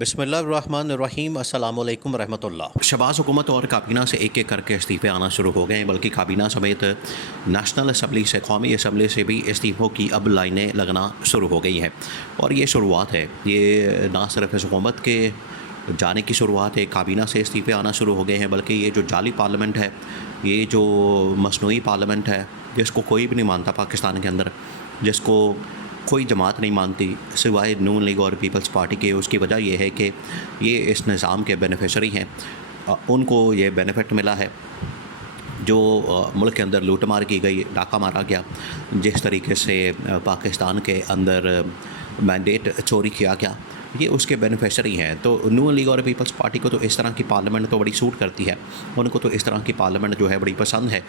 بسم اللہ الرحمن الرحیم، السلام علیکم ورحمۃ اللہ۔ شہباز حکومت اور کابینہ سے ایک ایک کر کے استعفے آنا شروع ہو گئے ہیں، بلکہ کابینہ سمیت نیشنل اسمبلی سے، قومی اسمبلی سے بھی استعفوں کی اب لائنیں لگنا شروع ہو گئی ہیں۔ اور یہ شروعات ہے، یہ نہ صرف اس حکومت کے جانے کی شروعات ہے، کابینہ سے استعفے آنا شروع ہو گئے ہیں، بلکہ یہ جو جعلی پارلیمنٹ ہے، یہ جو مصنوعی پارلیمنٹ ہے، جس کو کوئی بھی نہیں مانتا پاکستان کے اندر، جس کو کوئی جماعت نہیں مانتی سوائے نون لیگ اور پیپلز پارٹی کے، اس کی وجہ یہ ہے کہ یہ اس نظام کے بینیفیشری ہیں، ان کو یہ بینیفٹ ملا ہے۔ جو ملک کے اندر لوٹ مار کی گئی، ڈاکہ مارا گیا، جس طریقے سے پاکستان کے اندر مینڈیٹ چوری کیا گیا، یہ اس کے بینیفیشری ہیں۔ تو نون لیگ اور پیپلز پارٹی کو تو اس طرح کی پارلیمنٹ تو بڑی سوٹ کرتی ہے، ان کو تو اس طرح کی پارلیمنٹ جو ہے بڑی پسند ہے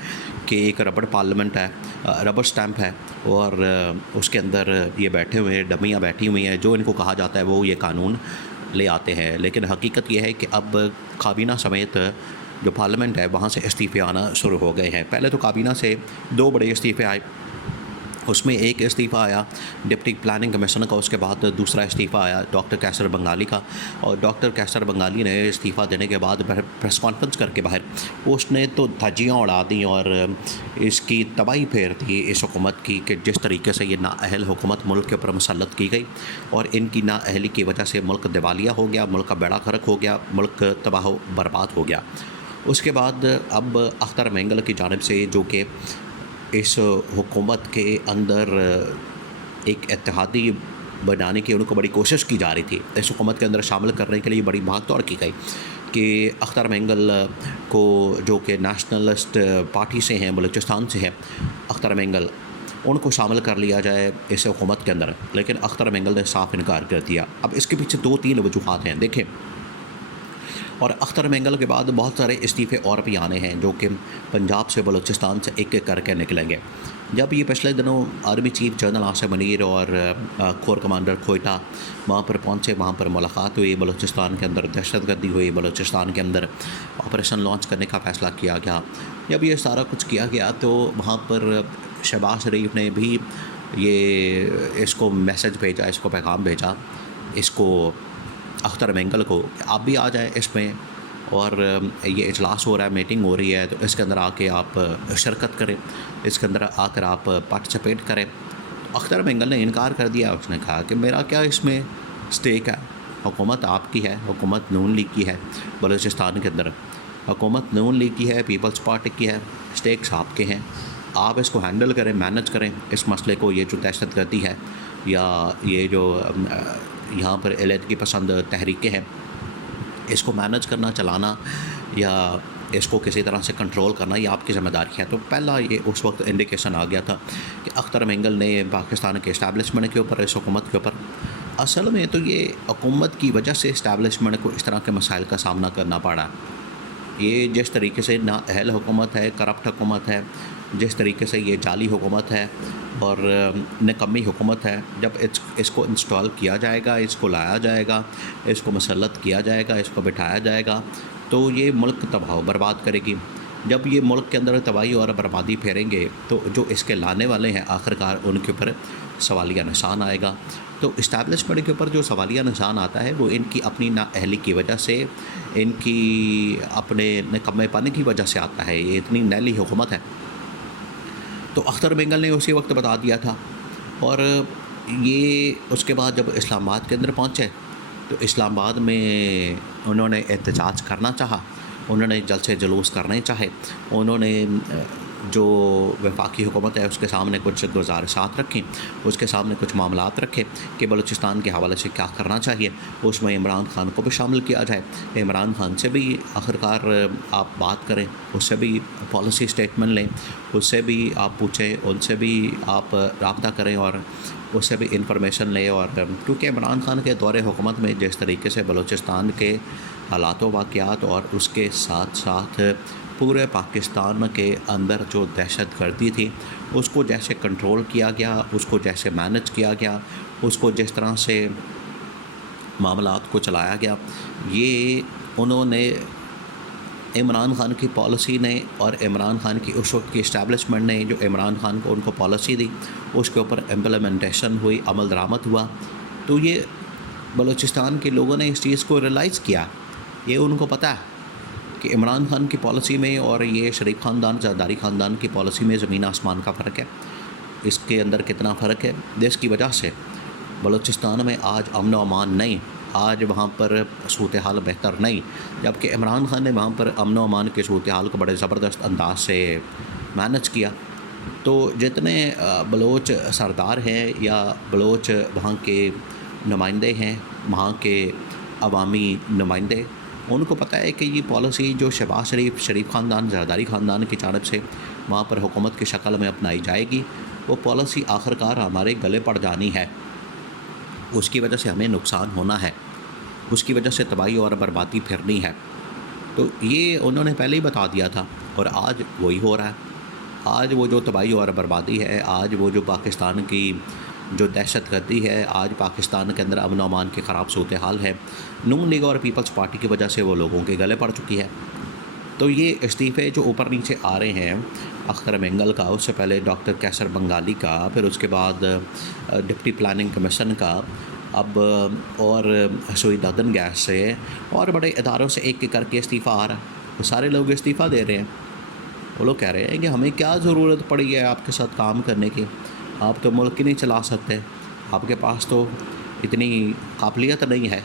کہ ایک ربڑ پارلیمنٹ ہے، ربڑ سٹیمپ ہے، اور اس کے اندر یہ بیٹھے ہوئے ہیں، ڈمیاں بیٹھی ہوئی ہیں، جو ان کو کہا جاتا ہے وہ یہ قانون لے آتے ہیں۔ لیکن حقیقت یہ ہے کہ اب کابینہ سمیت جو پارلیمنٹ ہے وہاں سے استعفے آنا شروع ہو گئے ہیں۔ پہلے تو کابینہ سے 2 بڑے استعفے آئے، اس میں ایک استعفیٰ آیا ڈپٹی پلاننگ کمیشنر کا، اس کے بعد دوسرا استعفیٰ آیا ڈاکٹر کیسر بنگالی کا، اور ڈاکٹر کیسر بنگالی نے استعفیٰ دینے کے بعد پریس کانفرنس کر کے باہر اس نے تو دھجیاں اڑا دیں اور اس کی تباہی پھیر دی اس حکومت کی، کہ جس طریقے سے یہ نااہل حکومت ملک کے اوپر مسلط کی گئی، اور ان کی نااہلی کی وجہ سے ملک دیوالیہ ہو گیا، ملک کا بیڑا غرق ہو گیا، ملک تباہ و برباد ہو گیا۔ اس کے بعد اب اختر مینگل کی جانب سے، جو کہ اس حکومت کے اندر ایک اتحادی بنانے کی ان کو بڑی کوشش کی جا رہی تھی، اس حکومت کے اندر شامل کرنے کے لیے بڑی بھاگ دوڑ کی گئی کہ اختر مینگل کو، جو کہ نیشنلسٹ پارٹی سے ہیں، بلوچستان سے ہیں اختر مینگل، ان کو شامل کر لیا جائے اس حکومت کے اندر، لیکن اختر مینگل نے صاف انکار کر دیا۔ اب اس کے پیچھے 2-3 وجوہات ہیں، دیکھیں۔ اور اختر مینگل کے بعد بہت سارے استعفے اور بھی آنے ہیں، جو کہ پنجاب سے، بلوچستان سے ایک ایک کر کے نکلیں گے۔ جب یہ پچھلے دنوں army chief general Asif Munir اور کور کمانڈر کوئٹہ وہاں پر پہنچے، وہاں پر ملاقات ہوئی، بلوچستان کے اندر دہشت گردی ہوئی، بلوچستان کے اندر آپریشن لانچ کرنے کا فیصلہ کیا گیا۔ جب یہ سارا کچھ کیا گیا تو وہاں پر شہباز شریف نے بھی یہ اس کو میسج بھیجا، اس کو پیغام بھیجا، اس کو اختر مینگل کو، کہ آپ بھی آ جائیں اس میں، اور یہ اجلاس ہو رہا ہے، میٹنگ ہو رہی ہے، تو اس کے اندر آ کے آپ شرکت کریں، اس کے اندر آ کر آپ پارٹیسپیٹ کریں۔ اختر مینگل نے انکار کر دیا، اس نے کہا کہ میرا کیا اس میں سٹیک ہے، حکومت آپ کی ہے، حکومت نون لیگ کی ہے، بلوچستان کے اندر حکومت نون لیگ کی ہے، پیپلز پارٹی کی ہے، سٹیکس آپ کے ہیں، آپ اس کو ہینڈل کریں، مینج کریں اس مسئلے کو۔ یہ جو دہشت گردی ہے یا یہ جو یہاں پر علیحدگی پسند تحریکیں ہیں، اس کو مینج کرنا، چلانا، یا اس کو کسی طرح سے کنٹرول کرنا، یہ آپ کی ذمہ داری ہے۔ تو پہلا یہ اس وقت انڈیکیشن آ گیا تھا کہ اختر مینگل نے پاکستان کے اسٹیبلشمنٹ کے اوپر، اس حکومت کے اوپر، اصل میں تو یہ حکومت کی وجہ سے اسٹیبلشمنٹ کو اس طرح کے مسائل کا سامنا کرنا پڑا۔ یہ جس طریقے سے نااہل حکومت ہے، کرپٹ حکومت ہے، جس طریقے سے یہ جعلی حکومت ہے اور نکمی حکومت ہے، جب اس کو انسٹال کیا جائے گا، اس کو لایا جائے گا، اس کو مسلط کیا جائے گا، اس کو بٹھایا جائے گا، تو یہ ملک تباہ و برباد کرے گی۔ جب یہ ملک کے اندر تباہی اور بربادی پھیریں گے تو جو اس کے لانے والے ہیں آخرکار ان کے اوپر سوالیہ نشان آئے گا۔ تو اسٹیبلشمنٹ کے اوپر جو سوالیہ نشان آتا ہے وہ ان کی اپنی نااہلی کی وجہ سے، ان کی اپنے نکمے پانے کی وجہ سے آتا ہے۔ یہ اتنی نیلی حکومت ہے۔ تو اختر مینگل نے اسی وقت بتا دیا تھا، اور یہ اس کے بعد جب اسلام آباد کے اندر پہنچے تو اسلام آباد میں انہوں نے احتجاج کرنا چاہا، انہوں نے جلسے جلوس کرنے چاہے، انہوں نے جو وفاقی حکومت ہے اس کے سامنے کچھ گزارشات رکھیں، اس کے سامنے کچھ معاملات رکھے کہ بلوچستان کے حوالے سے کیا کرنا چاہیے، اس میں عمران خان کو بھی شامل کیا جائے، عمران خان سے بھی آخرکار آپ بات کریں، اس سے بھی پالیسی سٹیٹمنٹ لیں، اس سے بھی آپ پوچھیں، ان سے بھی آپ رابطہ کریں اور اس سے بھی انفارمیشن لیں۔ اور کیونکہ عمران خان کے دور حکومت میں جس طریقے سے بلوچستان کے حالات و واقعات اور اس کے ساتھ ساتھ پورے پاکستان کے اندر جو دہشت گردی تھی، اس کو جیسے کنٹرول کیا گیا، اس کو جیسے مینج کیا گیا، اس کو جس طرح سے معاملات کو چلایا گیا، یہ انہوں نے عمران خان کی پالیسی نے اور عمران خان کی اس وقت کی اسٹیبلشمنٹ نے جو عمران خان کو ان کو پالیسی دی، اس کے اوپر امپلیمنٹیشن ہوئی، عمل درآمد ہوا۔ تو یہ بلوچستان کے لوگوں نے اس چیز کو ریئلائز کیا. یہ ان کو پتہ ہے کہ عمران خان کی پالیسی میں اور یہ شریف خاندان زرداری خاندان کی پالیسی میں زمین آسمان کا فرق ہے. اس کے اندر کتنا فرق ہے جس کی وجہ سے بلوچستان میں آج امن و امان نہیں, آج وہاں پر صورتحال بہتر نہیں, جبکہ عمران خان نے وہاں پر امن و امان کے صورتحال کو بڑے زبردست انداز سے مینج کیا. تو جتنے بلوچ سردار ہیں یا بلوچ وہاں کے نمائندے ہیں, وہاں کے عوامی نمائندے, ان کو پتہ ہے کہ یہ پالیسی جو شہباز شریف خاندان زرداری خاندان کی جانب سے وہاں پر حکومت کی شکل میں اپنائی جائے گی, وہ پالیسی آخرکار ہمارے گلے پڑ جانی ہے. اس کی وجہ سے ہمیں نقصان ہونا ہے, اس کی وجہ سے تباہی اور بربادی پھرنی ہے. تو یہ انہوں نے پہلے ہی بتا دیا تھا اور آج وہی ہو رہا ہے. آج وہ جو تباہی اور بربادی ہے, آج وہ جو پاکستان کی جو دہشت گردی ہے, آج پاکستان کے اندر امن و امان کی خراب صورتحال ہے, نون لیگ اور پیپلز پارٹی کی وجہ سے وہ لوگوں کے گلے پڑ چکی ہے. تو یہ استعفے جو اوپر نیچے آ رہے ہیں, اختر مینگل کا, اس سے پہلے ڈاکٹر کیسر بنگالی کا, پھر اس کے بعد ڈپٹی پلاننگ کمیشن کا, اب اور سوئی دادن گیس سے اور بڑے اداروں سے ایک ایک کر کے استعفیٰ آ رہا ہے. وہ سارے لوگ استعفیٰ دے رہے ہیں. وہ لوگ کہہ رہے ہیں کہ ہمیں کیا ضرورت پڑی ہے آپ کے ساتھ کام کرنے کی, آپ تو ملک ہی نہیں چلا سکتے, آپ کے پاس تو اتنی قابلیت نہیں ہے.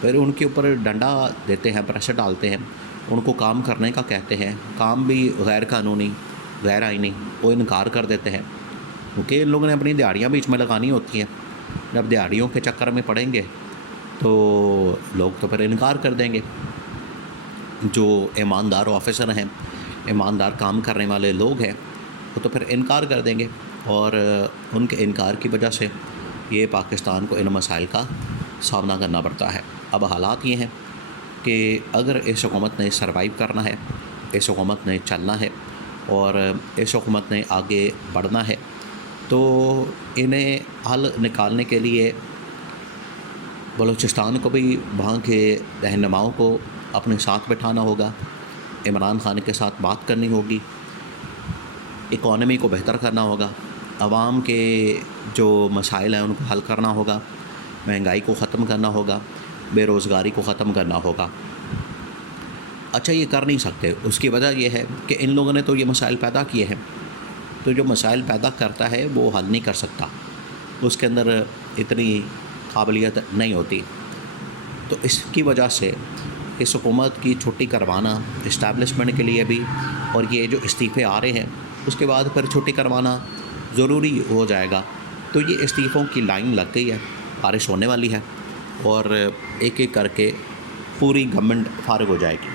پھر ان کے اوپر ڈنڈا دیتے ہیں, پریشر ڈالتے ہیں, ان کو کام کرنے کا کہتے ہیں, کام بھی غیر قانونی غیر آئینی, وہ انکار کر دیتے ہیں کیونکہ ان لوگوں نے اپنی دیہڑیاں بیچ میں لگانی ہوتی ہیں. جب دیہڑیوں کے چکر میں پڑیں گے تو لوگ تو پھر انکار کر دیں گے. جو ایماندار آفیسر ہیں, ایماندار کام کرنے والے لوگ ہیں, وہ تو پھر انکار کر دیں گے, اور ان کے انکار کی وجہ سے یہ پاکستان کو ان مسائل کا سامنا کرنا پڑتا ہے. اب حالات یہ ہیں کہ اگر اس حکومت نے سروائیو کرنا ہے, اس حکومت نے چلنا ہے اور اس حکومت نے آگے بڑھنا ہے, تو انہیں حل نکالنے کے لیے بلوچستان کو بھی وہاں کے رہنماؤں کو اپنے ساتھ بٹھانا ہوگا, عمران خان کے ساتھ بات کرنی ہوگی, اکانومی کو بہتر کرنا ہوگا, عوام کے جو مسائل ہیں ان کو حل کرنا ہوگا, مہنگائی کو ختم کرنا ہوگا, بے روزگاری کو ختم کرنا ہوگا. اچھا یہ کر نہیں سکتے, اس کی وجہ یہ ہے کہ ان لوگوں نے تو یہ مسائل پیدا کیے ہیں, تو جو مسائل پیدا کرتا ہے وہ حل نہیں کر سکتا, اس کے اندر اتنی قابلیت نہیں ہوتی. تو اس کی وجہ سے اس حکومت کی چھٹی کروانا اسٹیبلشمنٹ کے لیے بھی, اور یہ جو استعفے آ رہے ہیں اس کے بعد پھر چھٹی کروانا ضروری ہو جائے گا. تو یہ استعفوں کی لائن لگ گئی ہے, بارش ہونے والی ہے, اور ایک ایک کر کے پوری گورنمنٹ فارغ ہو جائے گی.